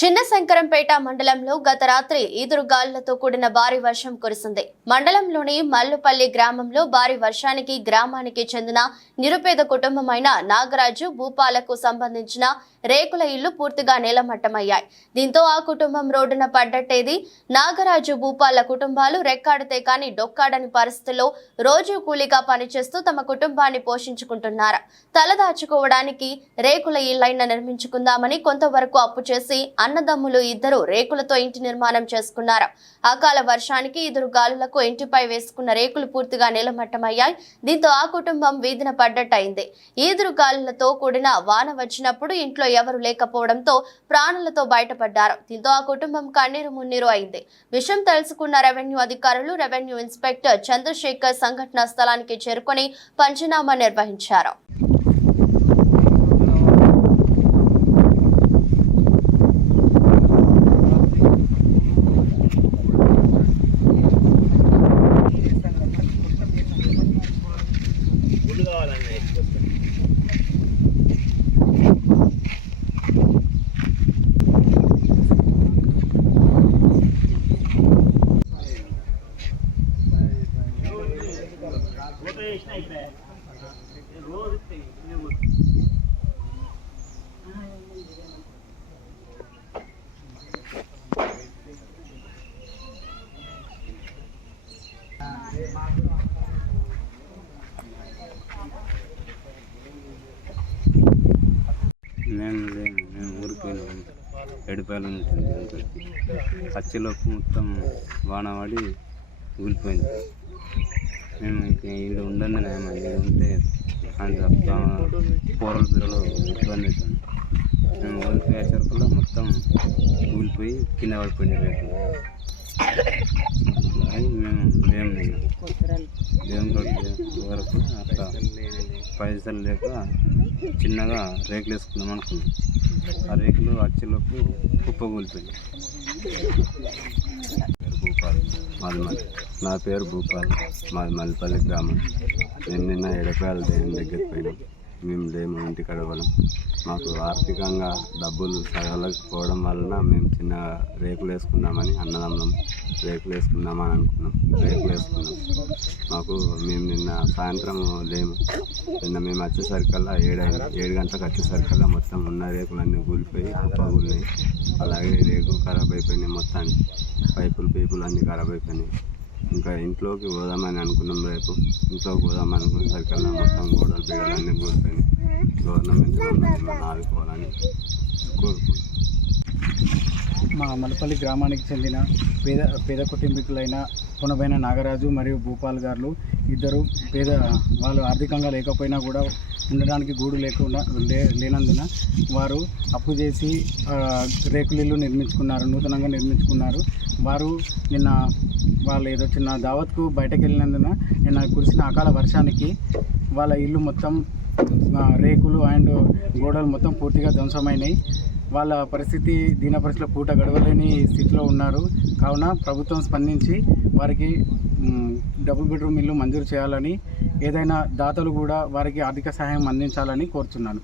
చిన్నశంకరంపేట మండలంలో గత రాత్రి ఈదురుగాలులతో కూడిన భారీ వర్షం కురిసింది. మండలంలోని మల్లుపల్లి గ్రామంలో భారీ వర్షానికి గ్రామానికి చెందిన నిరుపేద కుటుంబమైన నాగరాజు భూపాలకు సంబంధించిన రేకుల ఇల్లు పూర్తిగా నేలమట్టమయ్యాయి. దీంతో ఆ కుటుంబం రోడ్డున పడ్డట్టేది. నాగరాజు భూపాల కుటుంబాలు రెక్కాడితే కానీ డొక్కాడని పరిస్థితుల్లో రోజు కూలీగా పనిచేస్తూ తమ కుటుంబాన్ని పోషించుకుంటున్నారు. తలదాచుకోవడానికి రేకుల ఇళ్లైనా నిర్మించుకుందామని కొంతవరకు అప్పు చేసి అన్నదమ్ములు ఇద్దరు రేకులతో ఇంటి నిర్మాణం చేసుకున్నారు. అకాల వర్షానికి ఎదురు గాలులకు ఇంటిపై వేసుకున్న రేకులు పూర్తిగా నేలమట్టమయ్యాయి. దీంతో ఆ కుటుంబం వీధిన పడ్డట్టయింది. ఈదురు గాలులతో కూడిన వాన వచ్చినప్పుడు ఇంట్లో ఎవరు లేకపోవడంతో ప్రాణాలతో బయటపడ్డారు. దీంతో ఆ కుటుంబం కన్నీరు మున్నీరు అయింది. విషయం తెలుసుకున్న రెవెన్యూ అధికారులు, రెవెన్యూ ఇన్స్పెక్టర్ చంద్రశేఖర్ సంఘటనా స్థలానికి చేరుకొని పంచనామా నిర్వహించారు. మేము ఊరిపోయినాం. ఎడిపాయల నుంచి పచ్చిలోపు మొత్తం వాన పడి ఊలిపోయింది. మేము ఇంక ఇల్లు ఉండండి ఉంటే కూరల బిర్రలో ఇబ్బంది అవుతుంది. మేము ఊరిపోయే సరుకుల్లో మొత్తం ఊలిపోయి కింద పడిపోయినాయి రేపు. అది మేము దేవుని వరకు అట్లా పైసలు లేక చిన్నగా రేకులు వేసుకుందాం అనుకున్నాం. ఆ రేకులు అచ్చేలోపు కుప్పగూలిపోయింది. నా పేరు భూపాల్, మాది మల్లిపల్లి గ్రామం. నేను నిన్న ఎడపాయల దేవుని దగ్గరికి పోయినాం. మేము లేము, ఇంటి కడవలం. మాకు ఆర్థికంగా డబ్బులు తగలకపోవడం వలన మేము చిన్న రేకులు వేసుకుందామని అన్నదమ్ములం రేకులు వేసుకుందామని అనుకున్నాం. రేకులు వేసుకున్నాం. మేము నిన్న సాయంత్రం లేము. నిన్న మేము వచ్చేసరికల్లా 7 గంటలకు వచ్చేసరికల్లా మొత్తం ఉన్న రేకులన్నీ కూలిపోయి కుప్పగూలినాయి. అలాగే రేకులు ఖరాబ్ అయిపోయినాయి. మొత్తానికి పైపులు అన్నీ ఖరాబ్ అయిపోయినాయి. ఇంకా ఇంట్లోకి పోదామని అనుకున్నాం. రేపు ఇంట్లోకి పోదామని అనుకునేసరికల్లా మొత్తం గోడలు బీడలు అన్నీ కూలిపోయినాయి. గవర్నమెంట్ ఆదుకోవాలని కోరుకుంటున్నాం. మా మల్లిపల్లి గ్రామానికి చెందిన పేద కుటుంబీకులైన పునబైన నాగరాజు మరియు భూపాల్ గారు ఇద్దరు వాళ్ళు ఆర్థికంగా లేకపోయినా కూడా ఉండడానికి గూడు లేనందున వారు అప్పు చేసి రేకులిల్లు నూతనంగా నిర్మించుకున్నారు. వారు నిన్న వాళ్ళు ఏదో చిన్న దావత్కు బయటకు వెళ్ళినందున నిన్న కురిసిన అకాల వర్షానికి వాళ్ళ ఇల్లు మొత్తం రేకులు అండ్ గోడలు మొత్తం పూర్తిగా ధ్వంసమైనాయి. వాళ్ళ పరిస్థితి దీన పరిస్థితిలో పూట గడవలేని స్థితిలో ఉన్నారు. కావున ప్రభుత్వం స్పందించి వారికి డబుల్ బెడ్రూమ్ ఇల్లు మంజూరు చేయాలని, ఏదైనా దాతలు కూడా వారికి ఆర్థిక సహాయం అందించాలని కోరుతున్నాను.